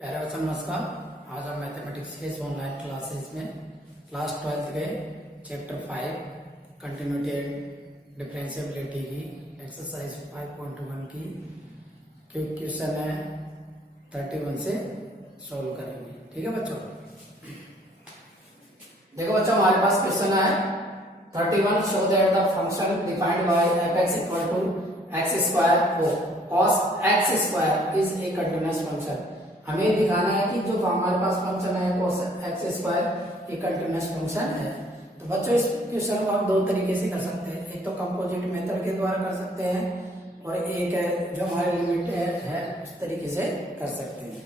प्यारे बच्चों नमस्कार। आज हम मैथमेटिक्स के इस ऑनलाइन क्लासेस में क्लास 12 के चैप्टर 5 कंटिन्यूटी एंड डिफरेंशिएबिलिटी की एक्सरसाइज 5.1 की क्वेश्चन है 31 से सॉल्व करेंगे। ठीक है बच्चों, देखो बच्चों हमारे पास क्वेश्चन है 31। Show that the function defined bye f(x) = x² cos x² is a continuous function. हमें दिखाना है कि जो हमारे पास फंक्शन है cos x² एक कंटिन्यूअस फंक्शन है। तो बच्चों इस क्वेश्चन को हम दो तरीके से कर सकते हैं, एक तो कंपोजिट मेथड के द्वारा कर सकते हैं और एक है जो हमारे लिमिटेड है उस तरीके से कर सकते हैं।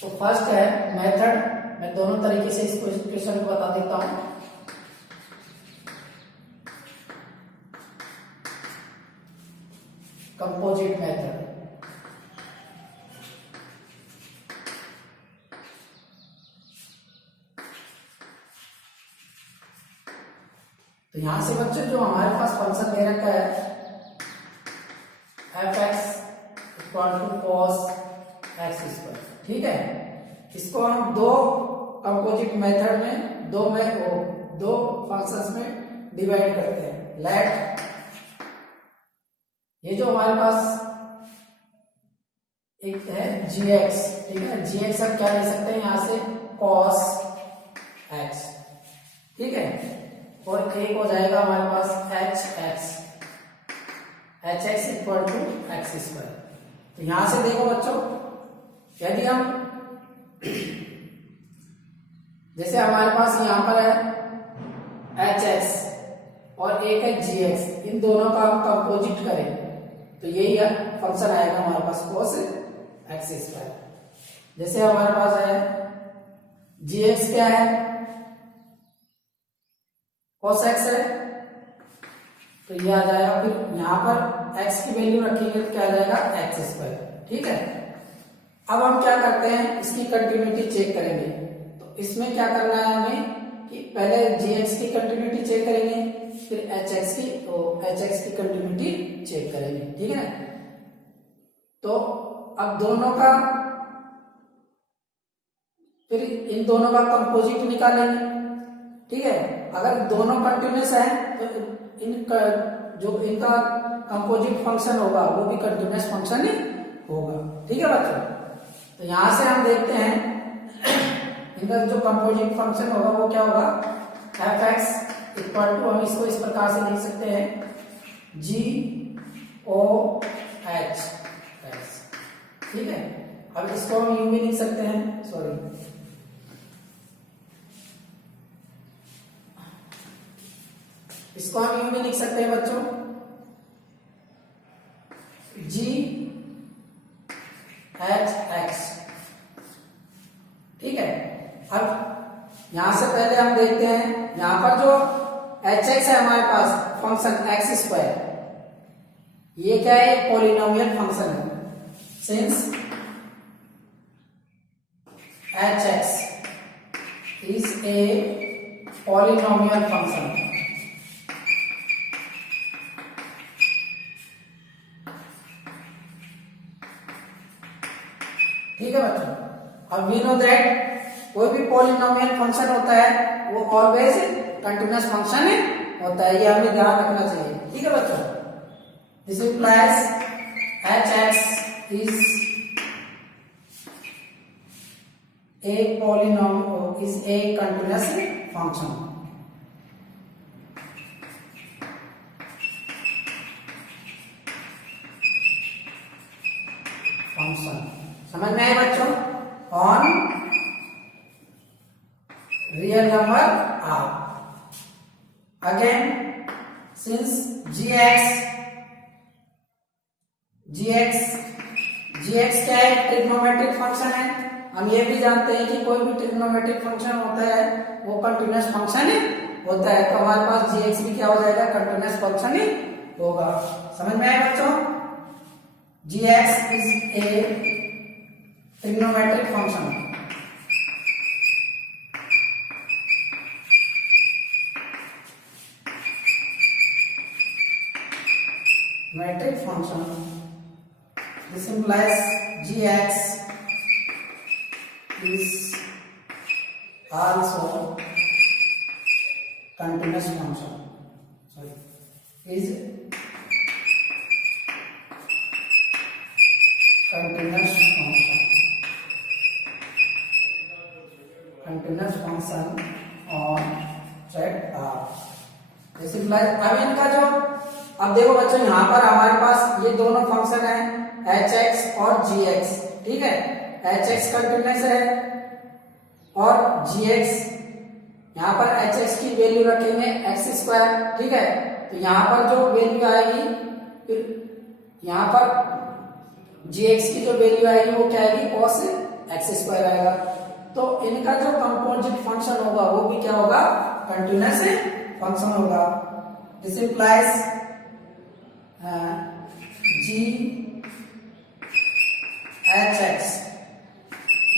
तो फर्स्ट है मेथड, मैं दोनों तरीके से इस क्वेश्चन को बता देता हूं। कंपोजिट मेथड, तो यहां से बच्चों जो हमारे पास फंक्शन दे रखा है f(x) = cos x², ठीक है। इसको हम दो कंपोजिट मेथड में दो फंक्शंस में डिवाइड करते हैं। लेट ये जो हमारे पास एक है gx, ठीक है, gx हम क्या ले सकते हैं यहां से cos x, ठीक है, और एक हो जाएगा हमारे पास hx = x²। तो यहां से देखो बच्चों, यदि हम जैसे हमारे पास यहां पर है hx और एक है gx, इन दोनों का हम कंपोजिट करें तो यही है फंक्शन आएगा हमारे पास cos x²। जैसे हमारे पास है gx क्या है, cos x है, तो ये आ जाएगा। फिर यहां पर x की वैल्यू रखेंगे तो क्या आ जाएगा x², ठीक है। अब हम क्या करते हैं, इसकी कंटिन्यूटी चेक करेंगे। तो इसमें क्या करना है हमें कि पहले gx की कंटिन्यूटी चेक करेंगे, फिर hx की कंटिन्यूटी चेक करेंगे, ठीक है। तो अब दोनों का फिर इन दोनों का कंपोजिट निकालेंगे, ठीक है। अगर दोनों कंटिन्यूअस है तो इनका कंपोजिट फंक्शन होगा वो भी कंटिन्यूअस फंक्शन ही होगा, ठीक है बच्चों। तो यहां से हम देखते हैं इनका जो कंपोजिट फंक्शन होगा वो क्या होगा, f(x) = हम इसको इस प्रकार से लिख सकते हैं GOH, ठीक है। अब इसको हम यूं भी लिख सकते हैं, इसको हम यूं भी लिख सकते हैं बच्चों GHX, ठीक है। अब यहां से पहले हम देखते हैं यहां पर जो hx है हमारे पास फंक्शन x², ये क्या है, पॉलिनोमियल फंक्शन है। Since hx is a polynomial function, ठीक है बच्चों। अब वी नो दैट कोई भी पॉलिनोमियल फंक्शन होता है वो ऑलवेज कंटिन्यूअस फंक्शन होता है, ये हमें ध्यान रखना चाहिए, ठीक है बच्चों। This implies hx is a polynomial is a continuous function. समझ में आए बच्चों, on real number R. Again since gx क्या है, ट्रिग्नोमेट्रिक फंक्शन है। हम ये भी जानते हैं कि कोई भी ट्रिग्नोमेट्रिक फंक्शन होता है वो कंटिन्यूअस फंक्शन होता है, तो हमारे पास gx भी क्या हो जाएगा, कंटिन्यूअस फंक्शन ही होगा। समझ में आए बच्चों, gx is a trigonometric function, metric function This implies gx is also continuous function. Sorry, is continuous function on set R. This implies अब इनका जो अब देखो बच्चों यहाँ पर हमारे पास ये दोनों फंक्शन है hx और gx, ठीक है। hx कंटिन्यूअस है और gx यहाँ पर hx की वैल्यू रखेंगे x स्क्वायर, ठीक है। तो यहाँ पर जो वैल्यू आएगी फिर यहाँ पर gx की जो वैल्यू आएगी वो क्या आएगी cos x स्क्वायर आएगा। तो इनका जो कंपोजिट फंक्शन होगा वो भी क्या होगा, कंटिन्यूअस फंक्शन होगा। This implies gHx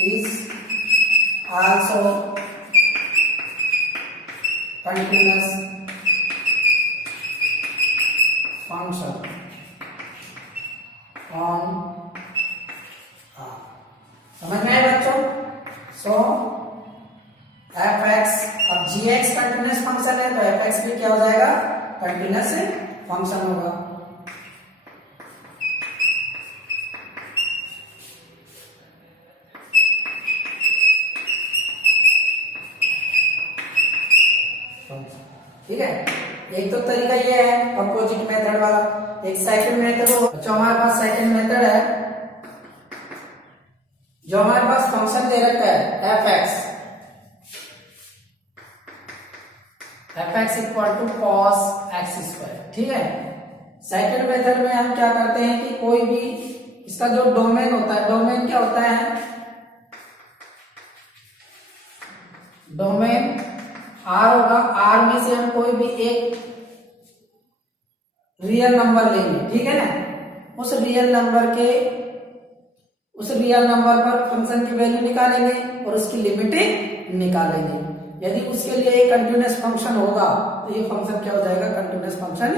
is also continuous function on R। समझ में आए बच्चों? सो fx, अब gx कंटिन्यूअस फंक्शन है तो fx भी क्या हो जाएगा, कंटिन्यूअस फंक्शन होगा। ठीक है, एक तो तरीका ये है कंपोजिट मेथड वाला। एक सेकंड मेथड हो, जो हमारे पास सेकंड मेथड है, जो हमारे पास फंक्शन दे रखा है fx equal to cos x square, ठीक है। सेकंड मेथड में हम क्या करते हैं कि कोई भी इसका जो डोमेन होता है, डोमेन क्या होता है, डोमेन R होगा, R में से हम कोई भी एक रियल नंबर लेंगे, ठीक है ना। उस रियल नंबर पर फंक्शन की वैल्यू निकालेंगे और उसकी लिमिट निकालेंगे। यदि उसके लिए एक कंटिन्यूअस फंक्शन होगा तो ये फंक्शन क्या हो जाएगा, कंटिन्यूअस फंक्शन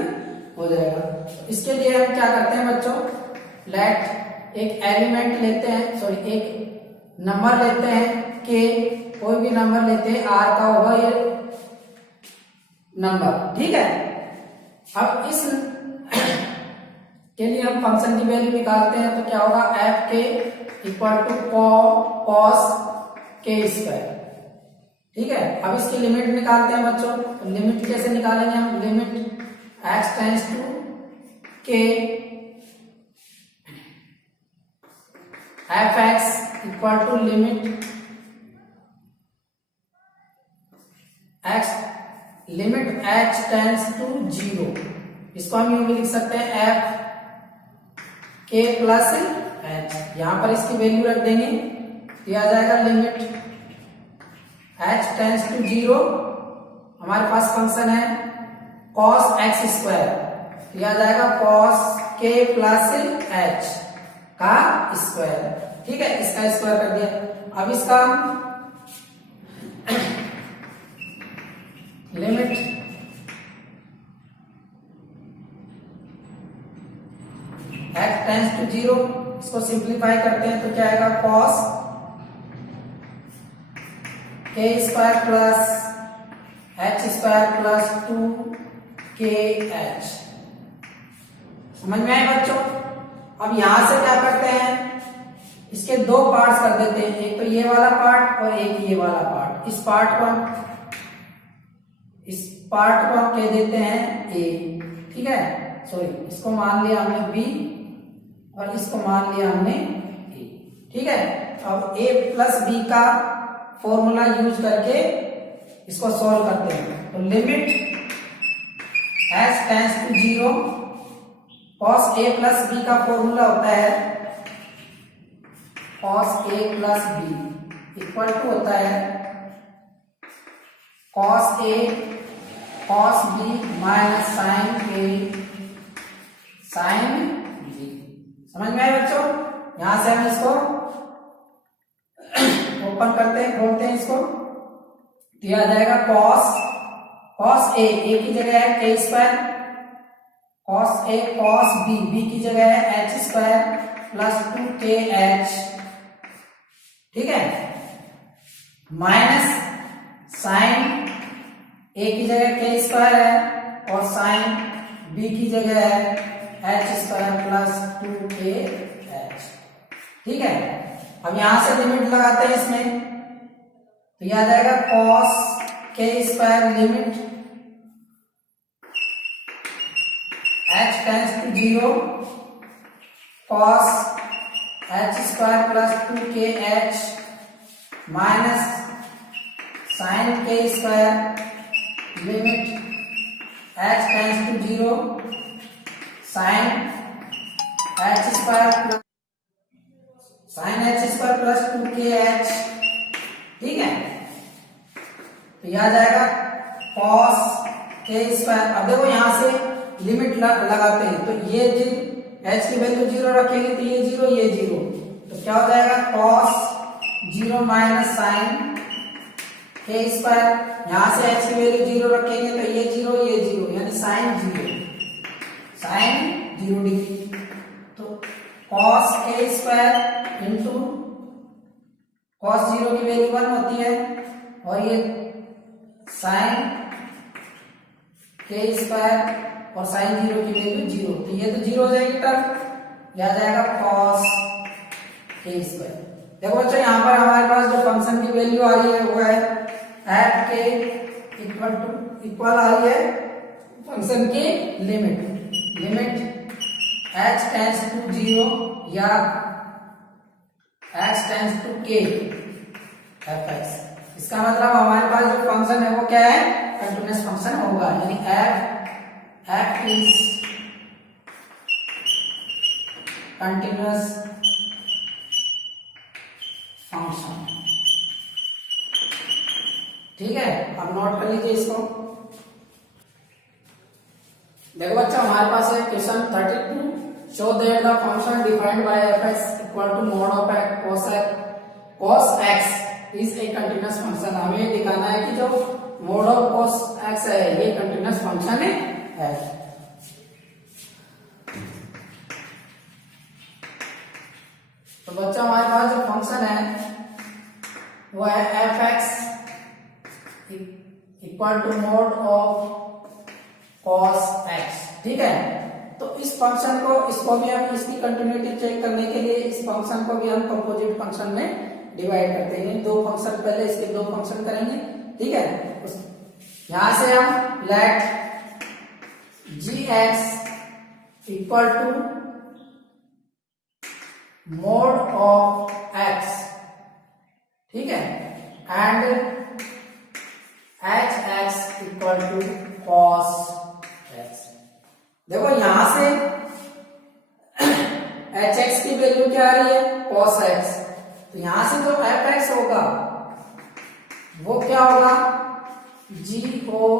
हो जाएगा। इसके लिए हम क्या करते हैं बच्चों, लेट एक एलिमेंट लेते हैं, सॉरी एक नंबर लेते हैं के, कोई भी नंबर लेते हैं, R का होगा ये नंबर, ठीक है। अब इस के लिए हम फंक्शन की वैल्यू निकालते हैं तो क्या होगा, f के equal to cos k square, ठीक है। अब इसकी लिमिट निकालते हैं बच्चों। तो लिमिट कैसे निकालेंगे हम, limit x tends to k fx equal to limit h tends to 0। इसको हम यूं भी लिख सकते हैं f k प्लस h, यहां पर इसकी वैल्यू रख देंगे, ये आ जाएगा लिमिट h टेंड्स टू 0। हमारे पास फंक्शन है cos x स्क्वायर, ये आ जाएगा cos k प्लस h का स्क्वायर, ठीक है। इसका स्क्वायर कर दिया। अब इसका लिमिट x टेंड्स टू 0, इसको सिंप्लीफाई करते हैं तो क्या आएगा, cos k square plus h square plus 2kh। समझ में आए बच्चों? अब यहां से क्या करते हैं, इसके दो पार्ट्स कर देते हैं, एक तो ये वाला पार्ट और एक ये वाला पार्ट। इस पार्ट को हम कह देते हैं a, ठीक है। सॉरी, इसको मान लिया हमने b और इसको मान लिया हमने a, ठीक है। अब a प्लस b का फॉर्मूला यूज करके इसको सॉल्व करते हैं। तो limit h tends to 0 cos a plus b का फॉर्मूला होता है cos a plus b equal to होता है cos a cos b minus sin a sin b। समझ में आए बच्चों? यहां से हम इसको ओपन करते हैं, खोलते हैं इसको, दिया जाएगा cos a की जगह है k square, cos a cos b की जगह है h स्क्वायर प्लस 2kh, ठीक है, माइनस साइन ए की जगह के स्क्वायर है और साइन बी की जगह है एच स्क्वायर प्लस 2kh, ठीक है। अब यहां से लिमिट लगाते हैं इसमें, तो यह आ जाएगा cos K square limit h tends to 0 cos h square plus 2kh minus sine K square limit h tends to 0 sine h square plus 2kh, ठीक है। तो यह आ जाएगा cos के स्क्वायर। अब देखो यहां से लिमिट लगाते हैं, तो ये h की वैल्यू 0 रखेंगे तो ये 0 ये 0, तो क्या हो जाएगा cos 0 minus sine K square. यहां से h की वैल्यू 0 रखेंगे तो ये 0 ये 0, यानी साइन 0 डिग्री, तो cos K square into cos 0 की वैल्यू 1 होती है और ये साइन के स्क्वायर और साइन 0 की वैल्यू 0, तो ये तो 0 हो जाएगी टर्म, यह आ जाएगा cos के स्क्वायर। देखो बच्चों यहाँ पर हमारे पास जो फंक्शन की वैल्यू आ रही है वो है एफ के इक्वल आ रही है फंक्शन की लिमिट h टेंड्स टू 0 या x tends to k fx। इसका मतलब हमारे पास जो फंक्शन है वो क्या है, कंटीन्यूअस फंक्शन होगा, यानी f इज कंटीन्यूअस फंक्शन, ठीक है। अब नोट कर लीजिए इसको। देखो बच्चा हमारे पास है question 32, show that the function defined by fx equal to mod of cos x is a continuous function. हमें ये दिखाना है कि जो मोड ऑफ cos x है ये कंटीन्यूअस फंक्शन है। तो बच्चा हमारे पास जो फंक्शन है वो है fx equal to mod of cos x, ठीक है। तो इस फंक्शन को, इसको भी हम इसकी कंटिन्यूटी चेक करने के लिए इस फंक्शन को भी हम कंपोजिट फंक्शन में डिवाइड करते हैं। दो फंक्शन, पहले इसके दो फंक्शन करेंगे, ठीक है। यहां से हम let gx equal to mod of x, ठीक है, and hx equal to cos x। देखो यहां से hx की वैल्यू क्या आ रही है, cos x, तो यहां से जो fx होगा वो क्या होगा, goh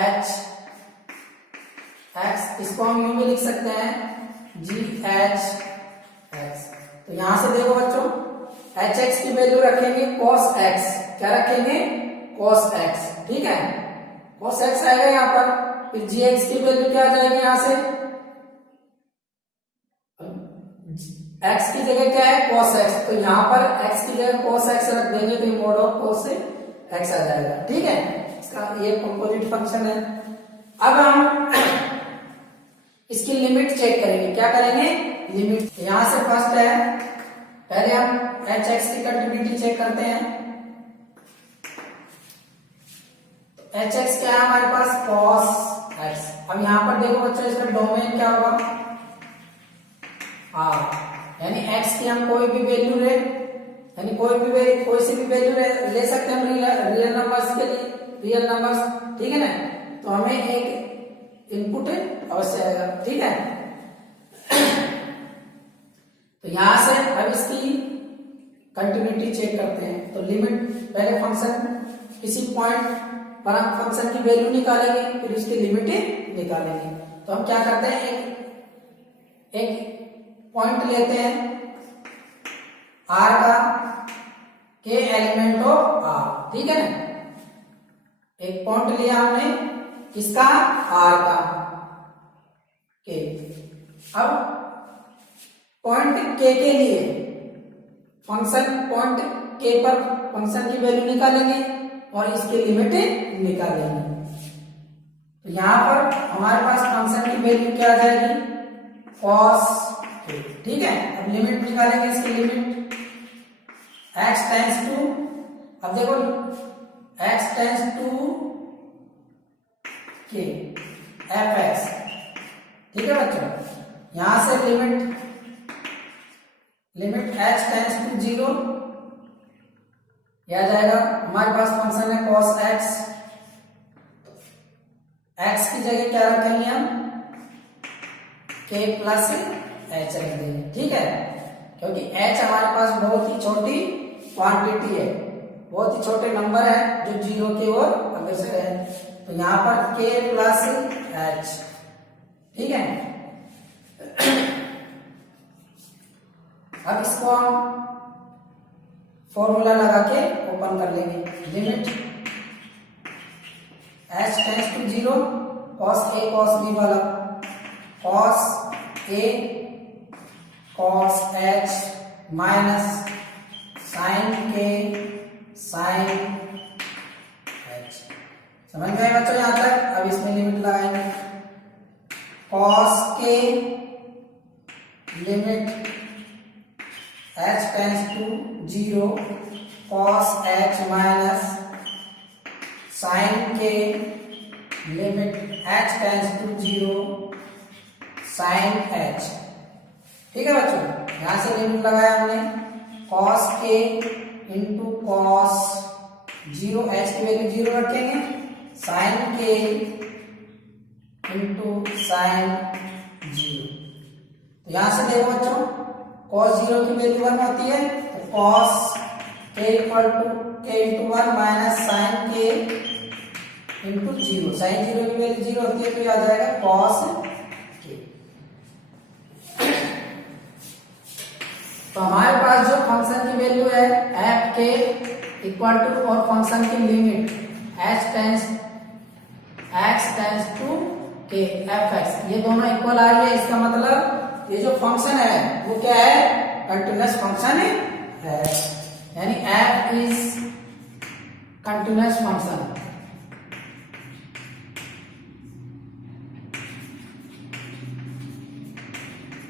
x, इसको हम यूं भी लिख सकते हैं gh x। तो यहां से देखो बच्चों hx की वैल्यू रखेंगे cos x, क्या रखेंगे cos x, ठीक है, cos x आएगा यहां पर। फिर gx की वैल्यू क्या आ जाएगी, यहां से x की जगह क्या है cos x, तो यहां पर x की जगह cos x रख देंगे तो मोड ऑफ cos से x आ जाएगा, ठीक है। इसका ये कंपोजिट फंक्शन है। अब हम इसकी लिमिट चेक करेंगे, क्या करेंगे, लिमिट। यहां से फर्स्ट है, पहले हम hx की कंटिन्यूटी चेक करते हैं। hx क्या है हमारे पास, cos x। अब यहां पर देखो बच्चों इसका डोमेन क्या होगा, यानी x की हम कोई भी वैल्यू ले, यानी कोई सी भी वैल्यू ले सकते हैं हम रियल नंबर्स के लिए, रियल नंबर्स, ठीक है ना। तो हमें एक इनपुट अवश्य आएगा, ठीक है। तो यहां से अब इसकी कंटिन्यूटी चेक करते हैं। तो लिमिट, पहले फंक्शन किसी पॉइंट पर हम फंक्शन की वैल्यू निकालेंगे, फिर उसकी लिमिट निकालेंगे। तो हम क्या करते हैं, एक पॉइंट लेते हैं r का, के एलिमेंट ऑफ r, ठीक है ना। एक पॉइंट लिया हमने किसका, r का, के। अब पॉइंट के लिए फंक्शन पॉइंट के पर फंक्शन की वैल्यू निकालेंगे और इसके लिमिट निकालेंगे। तो यहां पर हमारे पास फंक्शन की वैल्यू क्या आ जाएगी, cos k। ठीक है, अब लिमिट निकालेंगे, इसकी लिमिट x टेंड्स टू, अब देखो x tends to k fx। ठीक है बच्चों, यहां से लिमिट x टेंड्स टू 0 यह आ जाएगा। हमारे पास फंक्शन है cos x, x की जगह क्या रखेंगे हम, k प्लस h रख देंगे। ठीक है, क्योंकि h हमारे पास बहुत ही छोटी क्वांटिटी है, बहुत ही छोटे नंबर है जो 0 की ओर अग्रसर है, तो यहां पर k प्लस h। ठीक है, अब इसको हम फॉर्मूला लगा के ओपन कर लेंगे। Limit h tends to 0 cos a cos b वाला, cos a cos h minus sin k sin h। समझ गए बच्चों यहां तक? अब इसमें लिमिट लगाएंगे, cos k limit h tends to 0 cos h minus sin k limit h tends to 0 sin h। ठीक है बच्चों, यहां से लिमिट लगाया हमने, cos k into cos 0, h की वैल्यू 0 रखेंगे, sin k इंटू sin 0। तो यहां से देखो बच्चों, cos 0 की वैल्यू 1 होती है, तो cos k equal to k into 1 minus sin k into 0। sin 0 की वैल्यू 0 होती है, तो यह आ जाएगा cos k। तो हमारे पास जो फंक्शन की वैल्यू है f k इक्वल टू, और फंक्शन की limit x tends to k fx, ये दोनों इक्वल आ रही है। इसका मतलब ये जो फंक्शन है वो क्या है, कंटिन्यूअस फंक्शन है, यानी f इज कंटिन्यूअस फंक्शन।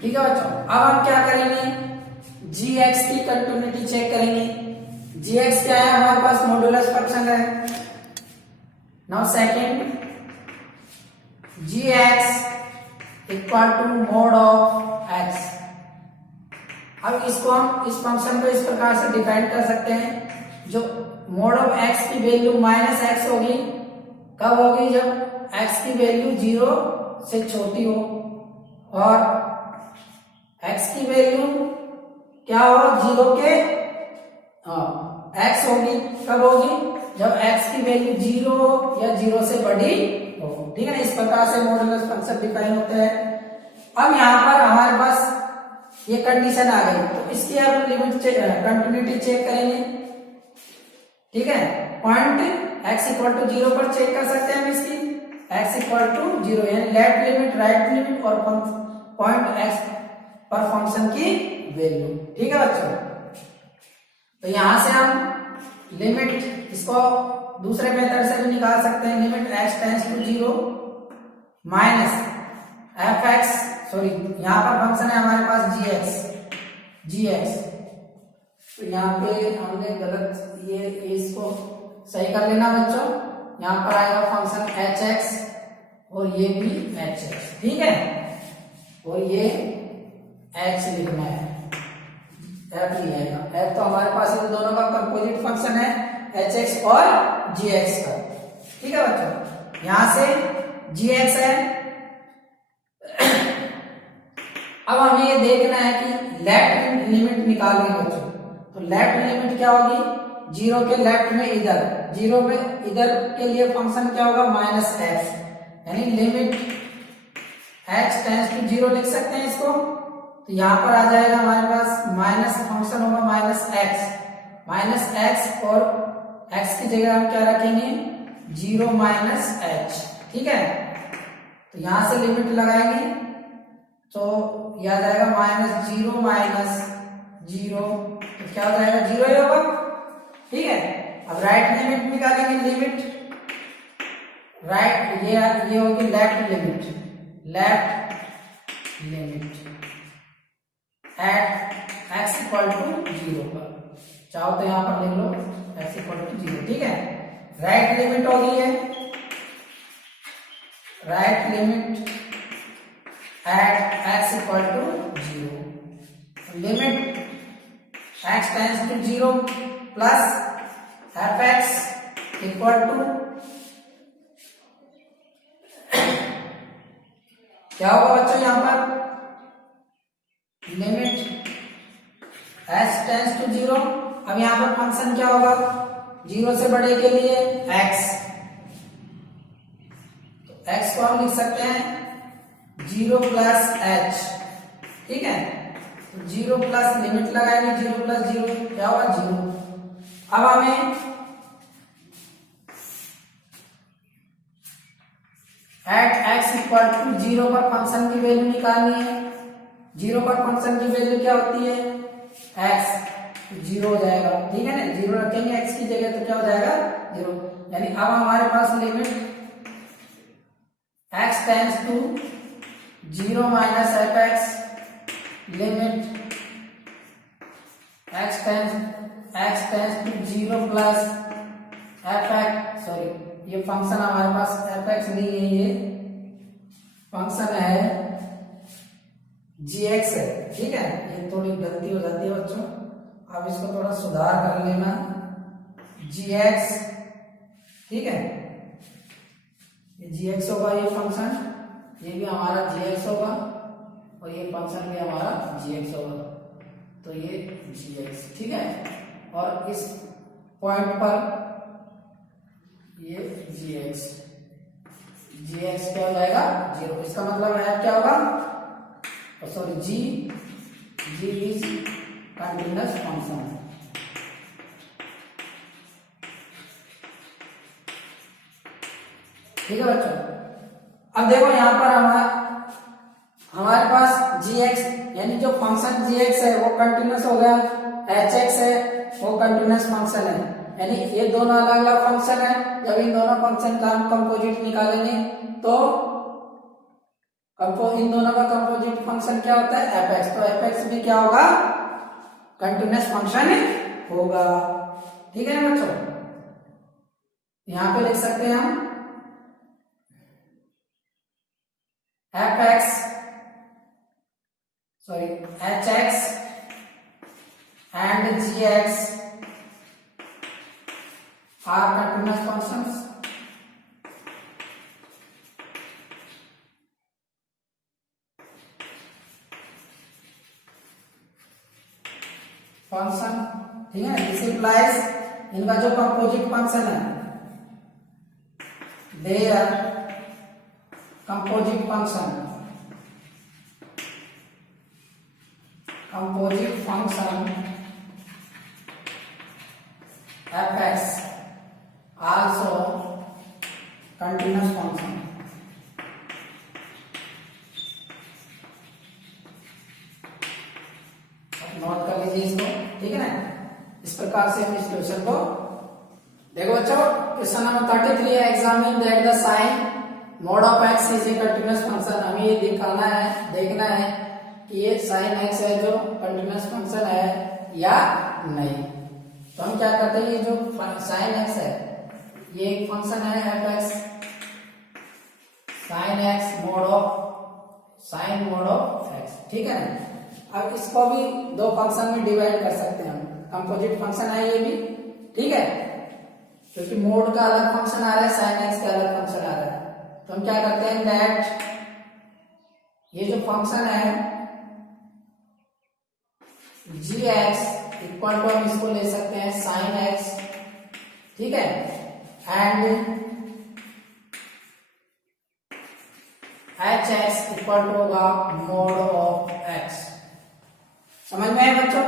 ठीक है बच्चों, अब हम क्या करेंगे, gx की कंटिन्यूटी चेक करेंगे। gx क्या है, हमारे पास मॉड्यूलस फंक्शन है। Now second, gx equal to mod of x। अब इसको हम इस फंक्शन को इस प्रकार से डिफाइन कर सकते हैं, जो मोड ऑफ x की वैल्यू माइनस x होगी, कब होगी, जब x की वैल्यू 0 से छोटी हो, और x की वैल्यू क्या हो, 0 के x होगी, कब होगी, जब x की वैल्यू 0 या 0 से बड़ी हो। ठीक है ना, इस प्रकार से मॉड्यूलस फंक्शन डिफाइन होता है। अब यहाँ पर हमारे पास ये कंडीशन आ गई, तो इसकी अब लिमिट कंटिन्यूटी चेक करेंगे। ठीक है, पॉइंट x इक्वल टू 0 पर चेक कर सकते हैं हम इसकी, x इक्वल टू 0, यानी लेफ्ट लिमिट, राइट लिमिट और पॉइंट x पर फंक्शन की वैल्यू। ठीक है बच्चों, तो यहां से हम लिमिट इसको दूसरे मेथड से भी निकाल सकते हैं। Limit x tends to 0 minus fx, sorry यहाँ पर फंक्शन है हमारे पास gx, तो यहाँ पे हमने गलत ये इसको सही कर लेना बच्चों। यहाँ पर आएगा फंक्शन hx और ये भी hx। ठीक है, और ये h लिखना है, f लिखेगा। f तो हमारे पास इन दोनों का कंपोजिट फंक्शन है, hx और gx का। ठीक है बच्चों, यहां से gx है। अब हमें ये देखना है कि लेफ्ट लिमिट निकालनी है बच्चों, तो लेफ्ट लिमिट क्या होगी, 0 के लेफ्ट में इधर, 0 में इधर के लिए फंक्शन क्या होगा, माइनस x, यानी लिमिट x टेंड्स टू 0 लिख सकते हैं इसको। तो यहां पर आ जाएगा हमारे पास माइनस, फंक्शन होगा माइनस x, और x की जगह हम क्या रखेंगे, 0 माइनस h। ठीक है, तो यहां से लिमिट लगाएंगे, तो यह आ जाएगा -0 -0, तो क्या हो जाएगा 0 ही होगा। ठीक है, अब राइट लिमिट निकालेंगे, लिमिट राइट ये होगी left limit at x equal to 0 पर, चाहो तो यहां पर लिख लो x इक्वल टू 0। ठीक है, राइट लिमिट होगी है right limit at x equal to 0, limit x tends to 0 plus fx equal to क्या होगा बच्चों, यहां पर लिमिट h टेंड्स टू 0। अब यहां पर फंक्शन क्या होगा, 0 से बड़े के लिए x, तो x को हम लिख सकते हैं 0 प्लस h। ठीक है, तो 0 प्लस लिमिट लगाएंगे, 0 प्लस 0 क्या होगा 0। अब हमें एट x इक्वल टू 0 पर फंक्शन की वैल्यू निकालनी है। 0 पर फंक्शन की वैल्यू क्या होती है, x, 0 हो जाएगा। ठीक है ना, 0 रखेंगे x की जगह तो क्या हो जाएगा 0, यानी अब हमारे पास limit x tends to 0 minus fx, limit x tends to 0 plus fx, sorry ये फंक्शन हमारे पास fx नहीं है, ये फंक्शन है gx है। ठीक है, ये थोड़ी गलती हो जाती है बच्चों, अब इसको थोड़ा सुधार कर लेना, gx। ठीक है, ये gx होगा, ये फंक्शन ये भी हमारा gx होगा और ये फंक्शन भी हमारा gx होगा, तो ये gx। ठीक है, और इस पॉइंट पर ये gx क्या हो जाएगा 0, इसका मतलब है क्या होगा, sorry g is continuous function. ठीक है बच्चों, अब देखो यहां पर हमारे पास gx यानी जो फंक्शन gx है वो कंटिन्यूअस हो गया, hx है वो कंटिन्यूअस फंक्शन है, यानी ये दोनों अलग अलग फंक्शन है। जब इन दोनों फंक्शन का हम कंपोजिट निकालेंगे तो इन दोनों का कंपोजिट फंक्शन क्या होता है fx, तो fx भी क्या होगा कंटिन्यूअस फंक्शन होगा। ठीक है ना बच्चों, यहां पे लिख सकते हैं हम fx sorry hx and gx are continuous functions। Function, ठीक है, दिस इंप्लाइज इनका जो कंपोजिट फंक्शन है their composite function fx also continuous function। Note कर लीजिए इसको। ठीक है ना, इस प्रकार से हम इस क्वेश्चन को देखो बच्चों, क्वेश्चन नंबर 33 है, examine that the sine mod of x is a continuous function. हमें ये दिखाना है, देखना है कि ये साइन x है जो कंटीन्यूअस फंक्शन है या नहीं। तो हम क्या करते हैं, ये जो साइन x है ये एक फंक्शन है fx, sine mod of x। ठीक है ना, अब इसको भी दो फंक्शन में डिवाइड कर सकते हैं हम, कंपोजिट फंक्शन है ये भी। ठीक है, क्योंकि मोड का अलग फंक्शन आ रहा है, साइन एक्स का अलग फंक्शन आ रहा है, तो हम क्या करते हैं दैट ये जो फंक्शन है gx इक्वल टू हम इसको ले सकते हैं साइन एक्स। ठीक है, एंड hx इक्वल टू होगा मोड ऑफ x। समझ में आया बच्चों,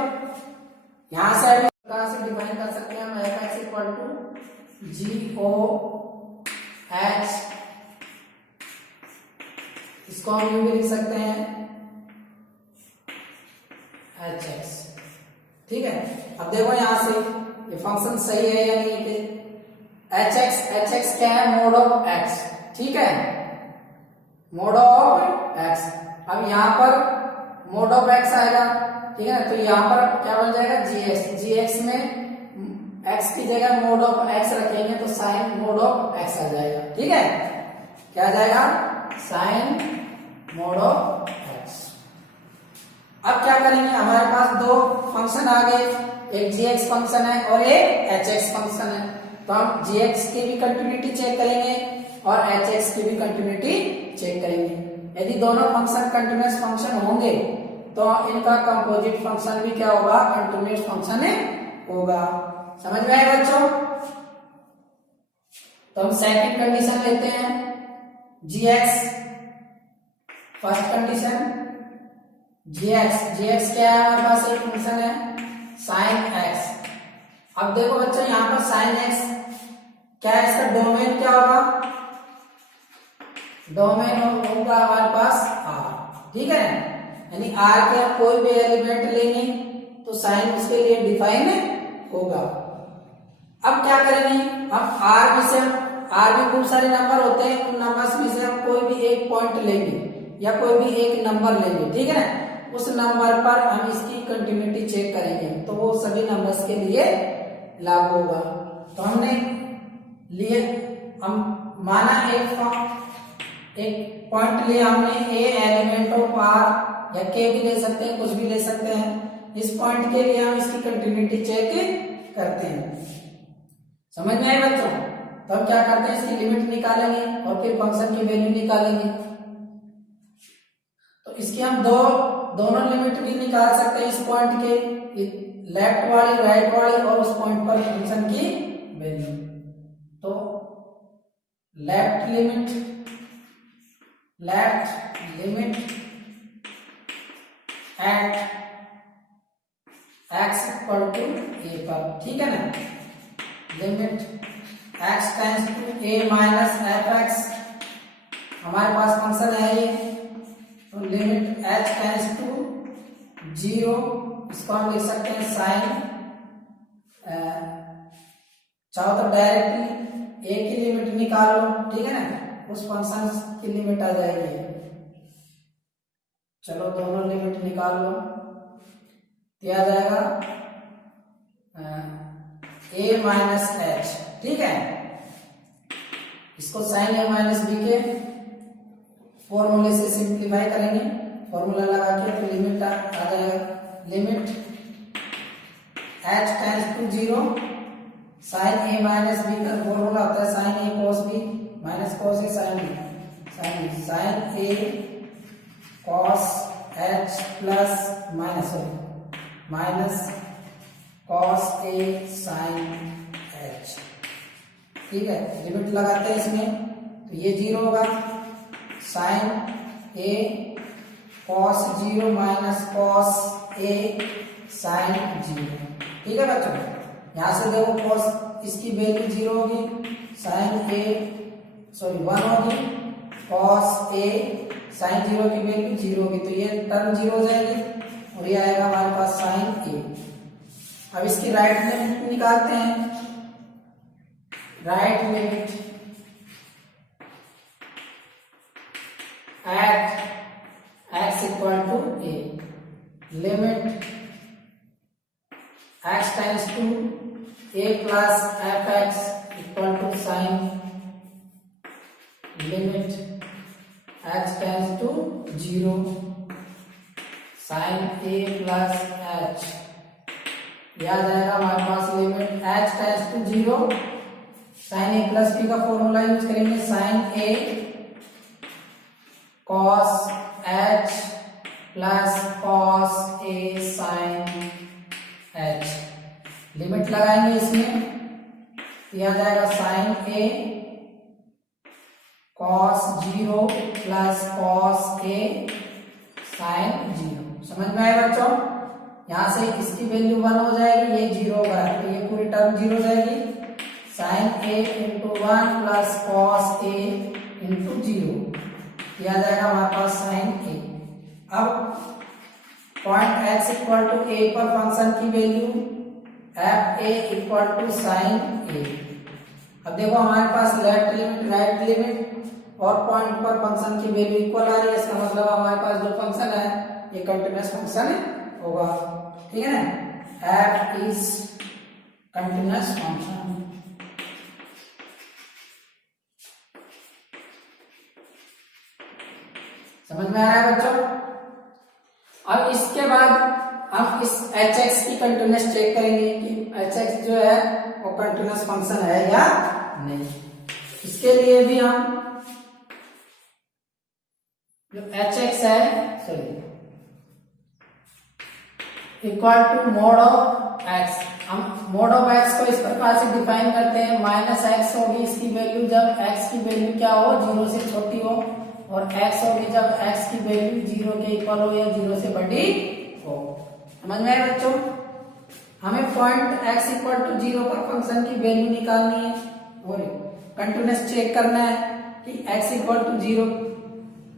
यहां से कहां से डिफाइन कर सकते हैं हम fx इक्वल टू goh, इसको हम यूं भी लिख सकते हैं एच एक्स। ठीक है, अब देखो यहां से ये फंक्शन सही है या नहीं है। एच एक्स क्या है, मोड ऑफ एक्स। ठीक है, मोड ऑफ एक्स। अब यहाँ पर मोड ऑफ एक्स आएगा, ठीक है, तो यहाँ पर क्या बन जाएगा, जी एक्स में एक्स की जगह मोड ऑफ एक्स रखेंगे तो साइन मोड ऑफ एक्स आ जाएगा। ठीक है, क्या आ जाएगा, साइन मोड ऑफ एक्स। अब क्या करेंगे, हमारे पास दो फंक्शन आ गए, एक जी एक्स फंक्शन है और एक एच एक्स फंक्शन है। तो हम जी एक्स की भी कंटिन्यूटी चेक करेंगे और एच एक्स की भी कंटिन्यूटी चेक करेंगे। यदि दोनों फंक्शन कंटिन्यूअस फंक्शन होंगे तो इनका कंपोजिट फंक्शन भी क्या होगा, कंटिन्यूअस फंक्शन होगा। समझ में आए बच्चों? तो हम सेकंड कंडीशन लेते हैं, जी एक्स। फर्स्ट कंडीशन जी एक्स क्या है, हमारे पास एक फंक्शन है साइन एक्स। अब देखो बच्चों यहाँ पर साइन एक्स क्या है, इसका डोमेन क्या होगा, डोमेन होगा हमारे पास आर। ठीक है, यानी आर के आप कोई भी एलिमेंट लेंगे तो साइन उसके लिए डिफाइन होगा। अब क्या करेंगे, हम आर में से आर में खूब सारे नंबर होते हैं, उन नंबर्स में से हम कोई भी एक पॉइंट लेंगे या कोई भी एक नंबर लेंगे। ठीक है ना, उस नंबर पर हम इसकी कंटिन्यूटी चेक करेंगे तो वो सभी नंबर्स के लिए लागू होगा। तो हमने लिए, हम माना एक पॉइंट लिया हमने, ए एलिमेंट ऑफ आर या के भी ले सकते हैं, कुछ भी ले सकते हैं। इस पॉइंट के लिए हम इसकी कंटिन्यूटी चेक करते हैं। समझ में आए बच्चों? तो हम क्या करते हैं, इसकी लिमिट निकालेंगे और फिर फंक्शन की वैल्यू निकालेंगे। तो इसकी हम दोनों लिमिट भी निकाल सकते हैं इस पॉइंट के, लेफ्ट वाली राइट वाली और उस पॉइंट पर फंक्शन की वैल्यू। तो left limit at X equal to A पर। ठीक है ना, limit X tends to A minus F X, हमारे पास फंक्शन है ये। तो लिमिट एच टेंड्स टू 0, इसको हम लिख सकते हैं साइन, चाहो तो डायरेक्टली ए की लिमिट निकाल लो। ठीक है ना, उस फंक्शन की लिमिट आ जाएगी। चलो दोनों लिमिट निकाल लो, क्या आ जाएगा, ए माइनस एच। ठीक है, इसको साइन ए माइनस बी के फॉर्मूले से सिंप्लीफाई करेंगे, फॉर्मूला लगा के तो लिमिट आ जाएगा, limit H tends to 0, sine A minus B का फॉर्मूला होता है sine A cos B minus cos A sine B, sine A cos H plus minus cos A sine H. ठीक है, लिमिट लगाते हैं इसमें तो ये 0 होगा, sign A cos 0 minus cos A sign 0। ठीक है बच्चों, यहां से देखो कॉस इसकी वैल्यू 0 होगी, साइन ए 1 होगी, कॉस ए साइन 0 की वैल्यू 0 होगी, तो ये टर्म 0 हो जाएगी और ये आएगा हमारे पास साइन ए। अब इसकी राइट लिमिट निकालते हैं, right limit at X equal to A, limit X tends to A plus F x equal to sine, limit X tends to 0, sine A plus H. यह आ जाएगा हमारे पास limit H tends to 0, sine A plus B का formula use करेंगे, sine A cos H plus cos A sine H. Limit लगाएंगे इसमें, यह आ जाएगा sine A cos 0 plus cos A sign 0। समझ में आया बच्चों? यहां से इसकी वैल्यू 1 हो जाएगी, ये 0 होगा तो ये पूरी टर्म 0 हो जाएगी, sine A into 1 plus cos A into 0, यह आ जाएगा हमारे पास साइन ए। अब point x equal to a पर फंक्शन की value F A equal to sine A. अब देखो हमारे पास लेफ्ट लिमिट राइट लिमिट और पॉइंट पर फंक्शन की वैल्यू इक्वल आ रही है, इसका मतलब हमारे पास जो फंक्शन है ये कंटिन्यूअस फंक्शन होगा, ठीक है ना। F is continuous function. समझ में आ रहा है बच्चों। अब इसके बाद हम इस एच एक्स की कंटिन्यूअस चेक करेंगे कि एच एक्स जो है वो कंटिन्यूअस फंक्शन है या नहीं। इसके लिए भी हम जो एच एक्स है sorry equal to mod of x, हम मोड ऑफ एक्स को इस प्रकार से डिफाइन करते हैं, माइनस एक्स होगी इसकी वैल्यू जब एक्स की वैल्यू क्या हो, 0 से छोटी हो, और x होगी जब x की वैल्यू 0 के इक्वल हो या 0 से बड़ी हो। समझ में आया बच्चों। हमें पॉइंट x इक्वल टू 0 पर फंक्शन की वैल्यू निकालनी है और कंटिन्यूअस चेक करना है कि x इक्वल टू 0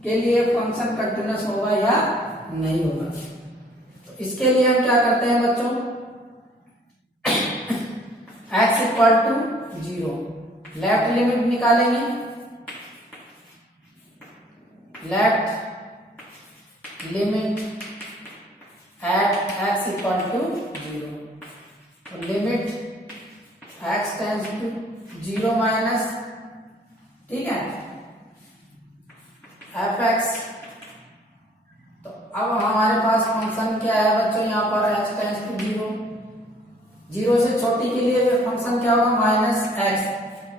के लिए फंक्शन कंटिन्यूअस होगा या नहीं होगा। तो इसके लिए हम क्या करते हैं बच्चों, x equal to 0 left limit निकालेंगे, left limit at x equal to 0, तो limit x tends to 0 minus, ठीक है, fx। तो अब हमारे पास फंक्शन क्या है बच्चों, यहाँ पर x टेंड्स टू 0, 0 से छोटी के लिए फंक्शन क्या होगा, माइनस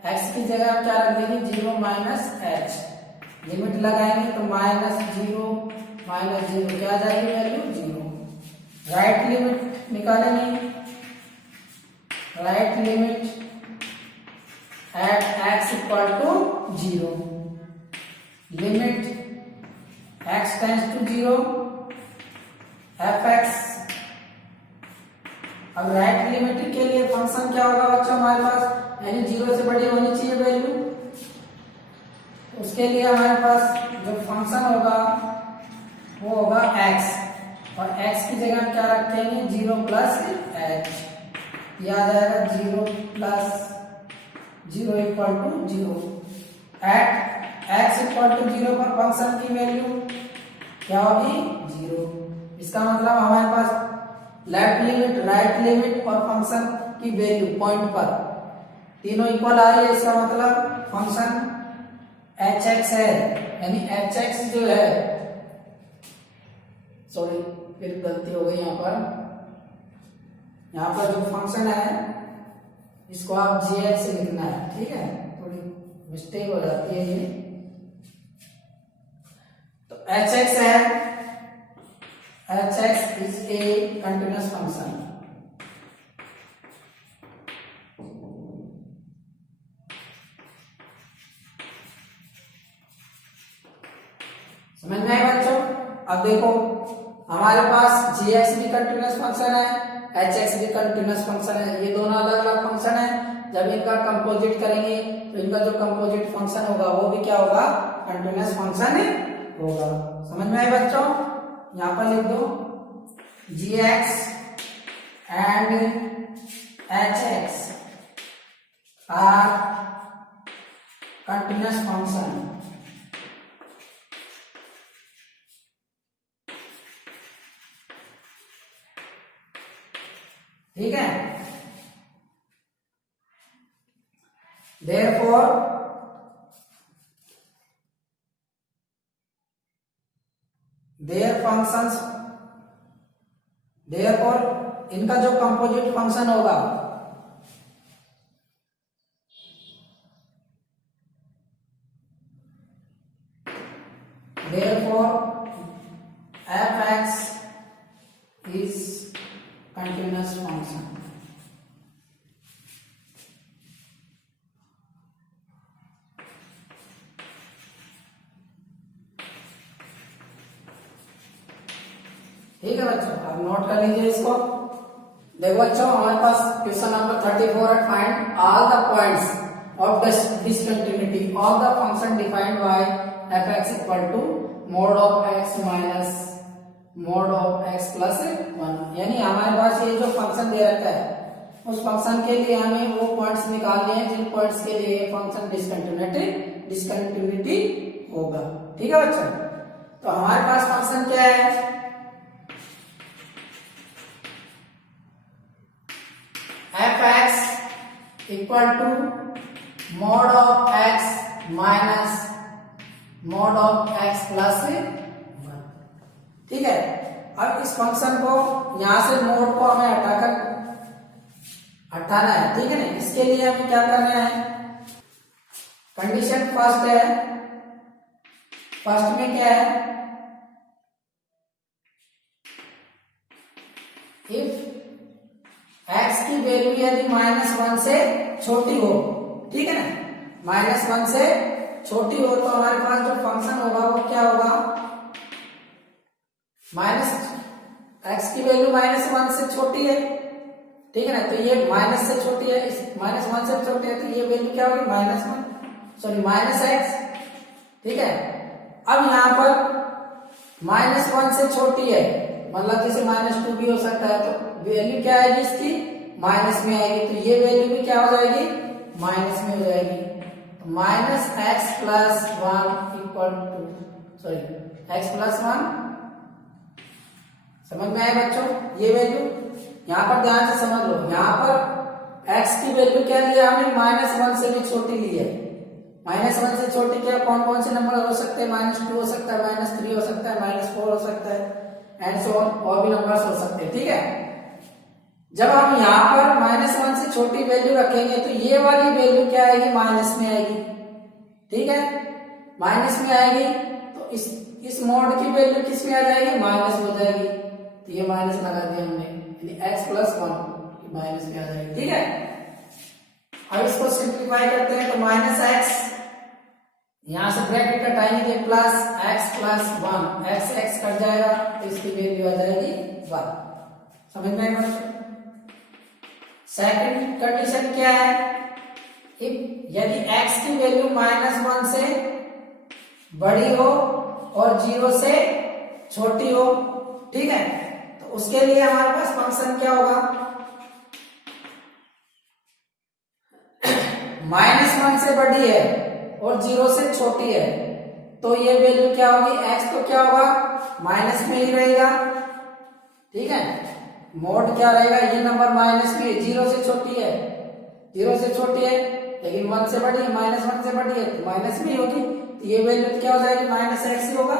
x की जगह हम क्या रख देंगे, 0 माइनस h। लिमिट लगाएंगे तो -0 क्या आ जाएगी वैल्यू 0। राइट लिमिट निकालेंगे, right limit at x equal to 0, limit x tends to 0 fx। अब राइट लिमिट के लिए फंक्शन क्या होगा बच्चों हमारे पास, यानी 0 से बड़ी होनी चाहिए वैल्यू। उसके लिए हमारे पास जो फंक्शन होगा वो होगा x, और x की जगह हम क्या रखेंगे, 0 प्लस h, यह आ जाएगा 0 plus 0 equal to 0। At x equal to 0 पर फंक्शन की वैल्यू क्या होगी, 0। इसका मतलब हमारे पास लेफ्ट लिमिट राइट लिमिट और फंक्शन की वैल्यू पॉइंट पर तीनों इक्वल आ रही है, इसका मतलब फंक्शन एच एक्स है, यानी एच एक्स जो है, सॉरी फिर गलती हो गई यहाँ पर जो फंक्शन है इसको आप जी एक्स से लिखना है, ठीक है, थोड़ी मिस्टेक हो जाती है ये। तो एच एक्स है, H x is a continuous function. समझ में आए बच्चों। अब देखो हमारे पास जी एक्स भी कंटिन्यूअस फंक्शन है, एच एक्स भी कंटिन्यूअस फंक्शन है, ये दोनों अलग अलग फंक्शन है। जब इनका कंपोजिट करेंगे तो इनका जो कंपोजिट फंक्शन होगा वो भी क्या होगा, कंटिन्यूअस फंक्शन होगा। समझ में आए बच्चों। यहाँ पर लिख दो G X and H X are continuous function. ठीक है, therefore their functions, therefore इनका जो कंपोजिट फंक्शन होगा therefore fx is continuous function। ठीक है बच्चों, अब नोट कर लीजिए इसको। देखो बच्चों हमारे पास क्वेश्चन नंबर 34 है, find all the points of discontinuity of the function defined by fx equal to mod of x minus mod of x plus 1, यानी हमारे पास ये जो फंक्शन दे रखा है उस फंक्शन के लिए हमें वो पॉइंट्स निकालने हैं जिन पॉइंट्स के लिए फंक्शन डिस्कंटिन्यूटी होगा। ठीक है बच्चों, तो हमारे पास फंक्शन क्या है, f x equal to mod of x minus mod of x plus 1। ठीक है, अब इस फंक्शन को यहां से मोड को हमें हटाना है। ठीक है ना, इसके लिए हमें क्या करना है, कंडीशन फर्स्ट है, फर्स्ट में क्या है, इफ एक्स की वैल्यू यदि -1 से छोटी हो, ठीक है ना, -1 से छोटी हो तो हमारे पास जो फंक्शन होगा वो क्या होगा, एक्स की वैल्यू -1 से छोटी है, ठीक है ना, तो ये माइनस से छोटी है, -1 से छोटी है तो ये वैल्यू क्या होगी, -x। ठीक है, अब यहां पर -1 से छोटी है, मतलब जैसे -2 भी हो सकता है, तो वैल्यू क्या आएगी इसकी, माइनस में आएगी, तो ये वैल्यू भी क्या हो जाएगी, माइनस में हो जाएगी। -x plus 1 equal to x plus 1, समझ में आए बच्चों, ये वैल्यू यहां पर ध्यान से समझ लो, यहां पर x की वैल्यू क्या लिया हमने, -1 से भी छोटी ली है। -1 से छोटी क्या, कौन कौन से नंबर हो सकते हैं, -2 हो सकता है, -3 हो सकता है, -4 हो सकता है, एंड सो ऑन, और भी नंबर्स हो सकते हैं। ठीक है, जब हम यहाँ पर -1 से छोटी वैल्यू रखेंगे तो ये वाली वैल्यू क्या आएगी, माइनस में आएगी। ठीक है, माइनस में आएगी तो इस मोड की वैल्यू किस में आ जाएगी, माइनस हो जाएगी, तो ये माइनस लगा दिया हमने, यानी x प्लस 1 माइनस में आ जाएगी। ठीक है, अब इसको सिंप्लीफाई करते हैं तो -x, यहां से ब्रैकेट हटाएंगे तो plus x plus 1, x cut जाएगा तो इसकी वैल्यू आ जाएगी 1। समझ में आएगा बच्चों। सेकंड कंडीशन क्या है, यदि x की वैल्यू -1 से बड़ी हो और 0 से छोटी हो, ठीक है, तो उसके लिए हमारे पास फंक्शन क्या होगा, -1 से बड़ी है और 0 से छोटी है, तो ये वैल्यू क्या होगी, x तो क्या होगा, माइनस में ही रहेगा। ठीक है, मोड क्या रहेगा, ये नंबर माइनस में, 0 से छोटी है, 0 से छोटी है लेकिन 1 से बड़ी है, -1 से बड़ी है तो माइनस में ही होगी, तो ये वैल्यू क्या हो जाएगी, -x ही होगा।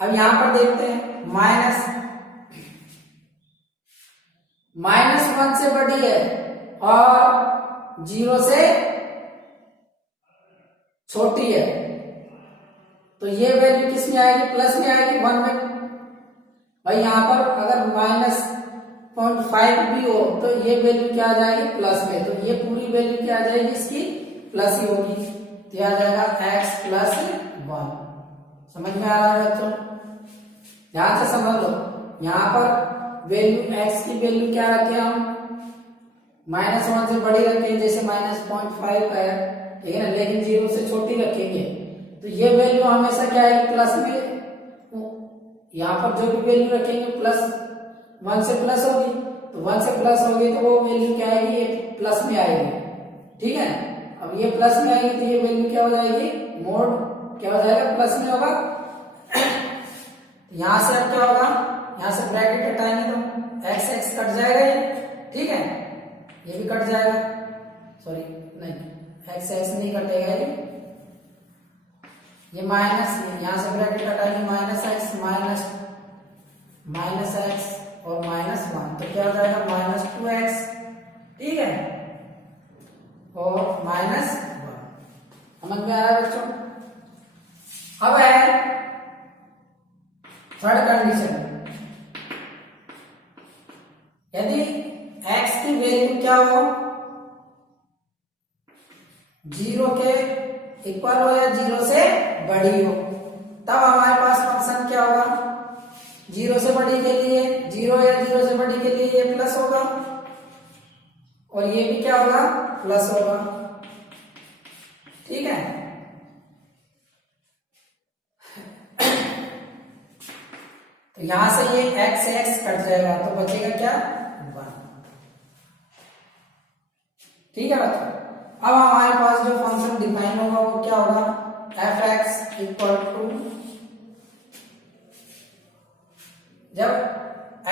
अब यहां पर देखते हैं, -1 से बड़ी है और 0 से छोटी है, तो ये वैल्यू किस में आएगी, प्लस में आएगी, 1 में। भाई यहां पर अगर -0.5 भी हो तो ये वैल्यू क्या आ जाएगी, प्लस में, तो ये पूरी वैल्यू क्या आ जाएगी इसकी, प्लस ही होगी, तो आ जाएगा x प्लस 1। समझ में आ रहा है बच्चों, ध्यान से समझ लो, यहां पर वैल्यू x की वैल्यू क्या रखे हम, -1 से बड़ी रखेंगे, जैसे -0.5 है, ठीक है ना, लेकिन 0 से छोटी रखेंगे तो ये वैल्यू हमेशा क्या आएगी, प्लस में। यहाँ पर जो भी वैल्यू रखेंगे प्लस 1 से प्लस होगी, तो 1 से प्लस होगी तो वो वैल्यू क्या आएगी, ये प्लस में आएगी। ठीक है, अब ये प्लस में आएगी तो ये वैल्यू क्या हो जाएगी, मोड क्या हो जाएगा, प्लस में होगा। यहां से अब क्या होगा, यहां से ब्रैकेट हटाएंगे तो x कट जाएगा ये, ठीक है, ये भी कट जाएगा, सॉरी नहीं, x नहीं कटेगा, ये माइनस, यहां से ब्रैकेट हटाएंगे, माइनस x और -1, तो क्या हो जाएगा, -2x, ठीक है, और -1। समझ में आ रहा है बच्चों। अब है थर्ड कंडीशन, यदि x की वैल्यू क्या हो, 0 के इक्वल हो या 0 से बड़ी हो, तब हमारे पास फंक्शन क्या होगा, 0 से बड़ी के लिए 0 या 0 से बड़ी के लिए ये प्लस होगा और ये भी क्या होगा, प्लस होगा। ठीक है, तो यहां से ये x से x कट जाएगा तो बचेगा क्या 1। ठीक है बच्चों। अब हमारे पास जो फंक्शन डिफाइन होगा वो क्या होगा, एफ एक्स इक्वल टू, जब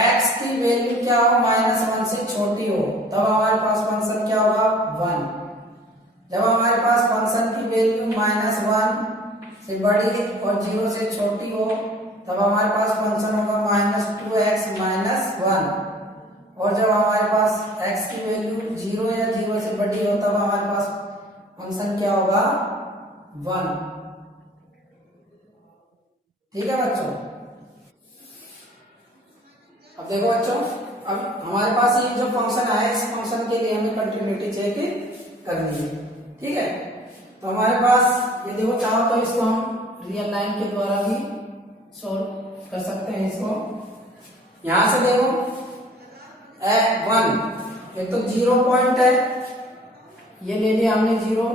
x की वैल्यू क्या हो -1 से छोटी हो तब हमारे पास फंक्शन क्या होगा 1। जब हमारे पास फंक्शन की वैल्यू -1 से बड़ी और 0 से छोटी हो तब हमारे पास फंक्शन होगा -2x -1। और जब हमारे पास x की वैल्यू 0 या 0 से बड़ी हो तब हमारे पास फंक्शन क्या होगा 1। ठीक है बच्चों। अब देखो बच्चों, अब हमारे पास ये जो फंक्शन आया इस फंक्शन के लिए हमें कंटिन्यूटी चेक करनी है। ठीक है, तो हमारे पास ये देखो, चाहो तो इसको हम रियल लाइन के द्वारा भी सॉल्व कर सकते हैं इसको। यहां से देखो 1 एक तो 0 पॉइंट है, ये ले लिया हमने 0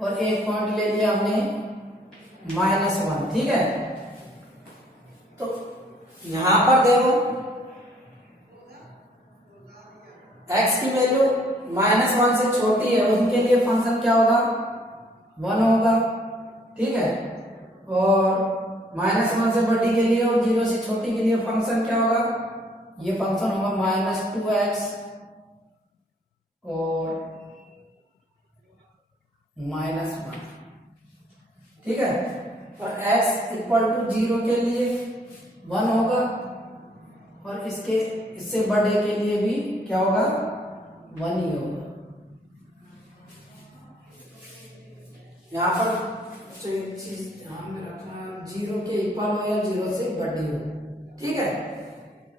और 1 पॉइंट ले लिया हमने -1। ठीक है, तो यहां पर देखो x की वैल्यू -1 से छोटी है, उनके लिए फंक्शन क्या होगा 1 होगा। ठीक है, और -1 से बड़ी के लिए और 0 से छोटी के लिए फंक्शन क्या होगा, ये फंक्शन होगा -2x और -1। ठीक है, और x इक्वल टू 0 के लिए 1 होगा और इससे बड़े के लिए भी क्या होगा 1 ही होगा। यहाँ पर एक चीज ध्यान में रखना, 0 के इक्वल हो या 0 से बड़ी हो। ठीक है,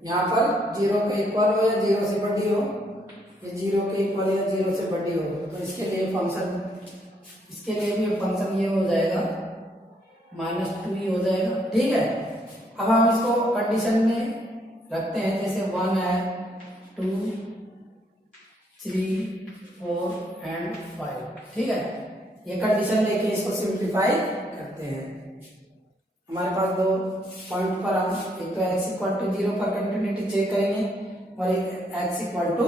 यहाँ पर 0 के इक्वल हो या 0 से बड़ी हो, ये 0 के इक्वल या 0 से बड़ी हो, तो इसके लिए फंक्शन, इसके लिए भी फंक्शन ये हो जाएगा -2 ही हो जाएगा। ठीक है, अब हम इसको कंडीशन में रखते हैं, जैसे 1 है, 2, 3, 4 एंड 5। ठीक है, ये कंडीशन लेके इसको सिंप्लीफाई करते हैं। हमारे पास दो पॉइंट पर हम एक तो x इक्वल टू 0 पर कंटिन्यूटी चेक करेंगे और एक x इक्वल टू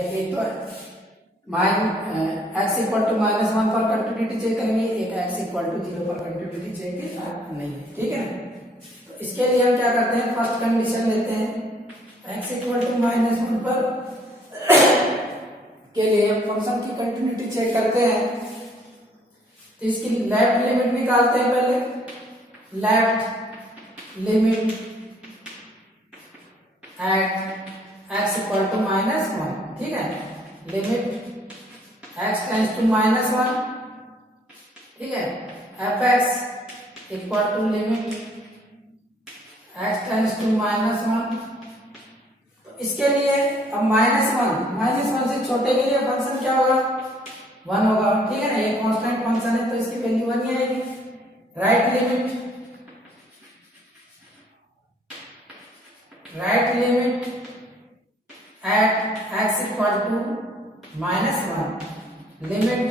एक तो x इक्वल टू -1 पर कंटिन्यूटी चेक करेंगे, एक x इक्वल टू 0 पर कंटिन्यूटी चेक नहीं। ठीक है, तो इसके लिए हम क्या करते हैं, फर्स्ट कंडीशन लेते हैं, x इक्वल टू -1 पर के लिए फंक्शन की कंटिन्यूटी चेक करते हैं। तो इसकी लेफ्ट लिमिट निकालते हैं पहले, left limit at x equal to -1। ठीक है, लिमिट x टेंड्स टू -1। ठीक है, fx equal to limit x tends to -1। तो इसके लिए अब -1 से छोटे के लिए फंक्शन क्या होगा 1 होगा। ठीक है ना, ये कांस्टेंट फंक्शन है तो इसकी वैल्यू 1 ही आएगी। Right limit at x equal to -1, limit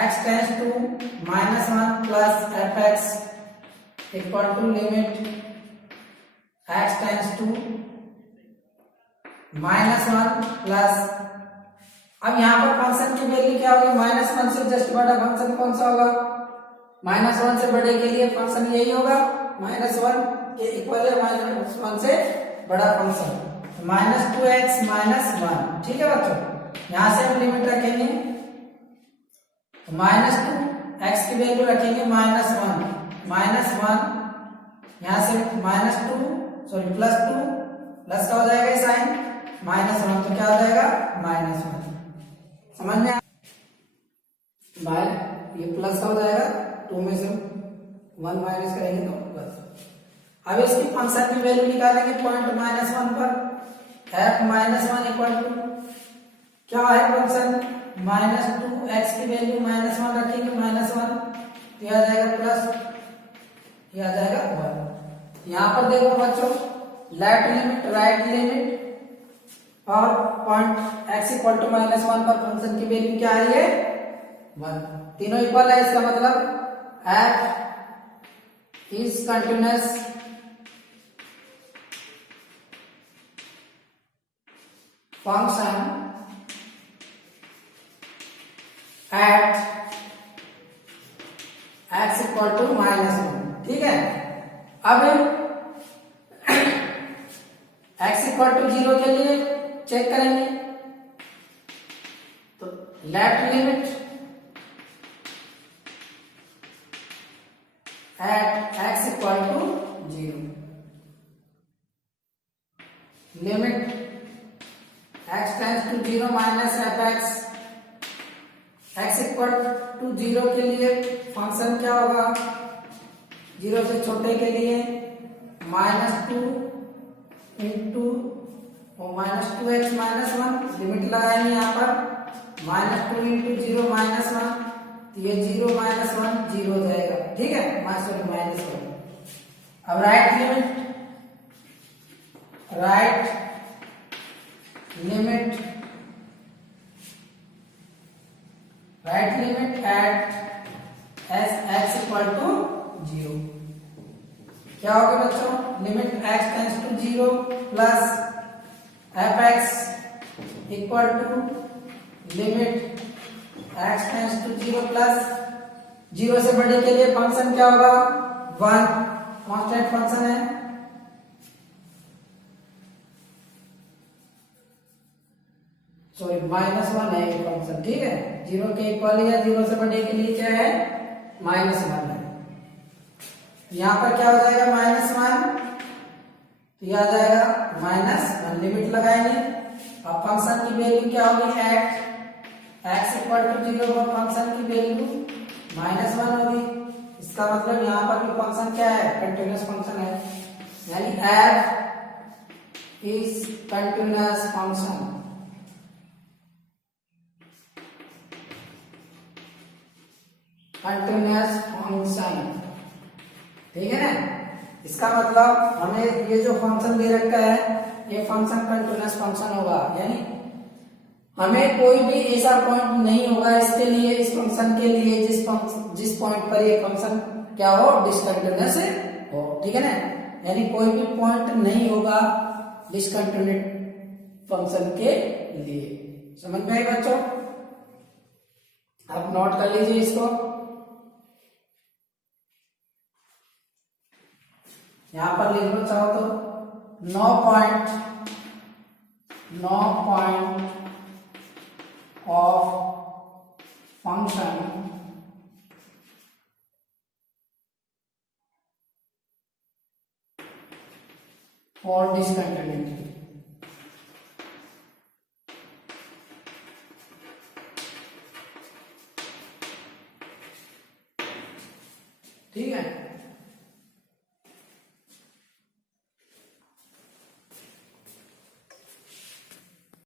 x tends to -1 plus fx equal to limit x tends to -1 plus, अब यहाँ पर फंक्शन की वैल्यू क्या होगी, -1 से जस्ट बड़ा फंक्शन कौन सा होगा, -1 से बड़े के लिए फंक्शन यही होगा, -1 के इक्वल है -1 से बड़ा फंक्शन, -2x -1। ठीक है बच्चों, यहां से हम लिमिट रखेंगे, तो -2x की वैल्यू रखेंगे -1, यहां से +2 प्लस का हो जाएगा साइन, -1 तो क्या हो जाएगा -1। समझ में बाय, ये प्लस का हो जाएगा, 2 में से 1 माइनस करेंगे तो प्लस। अब इसकी फंक्शन की वैल्यू निकालेंगे पॉइंट -1 पर, f -1 इक्वल टू क्या है फंक्शन, -2x की वैल्यू -1 रखेंगे, -1 तो यह आ जाएगा प्लस, यह आ जाएगा 1। यहाँ पर देखो बच्चों, लेफ्ट लिमिट राइट लिमिट और पॉइंट x इक्वल टू -1 पर फंक्शन की वैल्यू क्या है, ये 1, तीनों इक्वल है, इसका मतलब f is continuous function at x equal to -1। ठीक है, अब x इक्वल टू 0 के लिए चेक करेंगे तो left limit at x equal to 0, limit x tends to 0 minus fx, x equal to 0 के लिए फंक्शन क्या होगा, 0 से छोटे के लिए -2 इंटू -2x -1, लिमिट लगाएंगे यहाँ पर -2 इंटू 0 -1, तो ये 0 -1 0 हो जाएगा। ठीक है, -1। अब right limit at x equal to 0 क्या होगा बच्चों, limit x tends to 0 plus fx equal to limit x tends to 0 plus 0 से बड़े के लिए फंक्शन क्या होगा, 1, कांस्टेंट फंक्शन है। सॉरी -1 है ये फंक्शन। ठीक है, 0 के इक्वल या 0 से बड़े के लिए क्या है, -1 है। यहां पर क्या हो जाएगा, -1, तो यह आ जाएगा -1, लिमिट लगाएंगे। अब फंक्शन की वैल्यू क्या होगी, एट x इक्वल टू 0 पर फंक्शन की वैल्यू -1 होगी। इसका मतलब यहाँ पर भी फंक्शन क्या है, कंटिन्यूअस फंक्शन है, यानी f इज कंटिन्यूअस फंक्शन। ठीक है ना, इसका मतलब हमें ये जो फंक्शन दे रखा है ये फंक्शन कंटिन्यूअस फंक्शन होगा, यानी हमें कोई भी ऐसा पॉइंट नहीं होगा इसके लिए, इस फंक्शन के लिए जिस पॉइंट पर ये फंक्शन क्या हो, डिसकंटिन्यूअस हो। ठीक है ना, यानी कोई भी पॉइंट नहीं होगा डिसकंटिन्यूअस फंक्शन के लिए। समझ में आई बच्चों, आप नोट कर लीजिए इसको। यहां पर लिख लो चाहो तो, no point of function for discontinuity. ठीक है।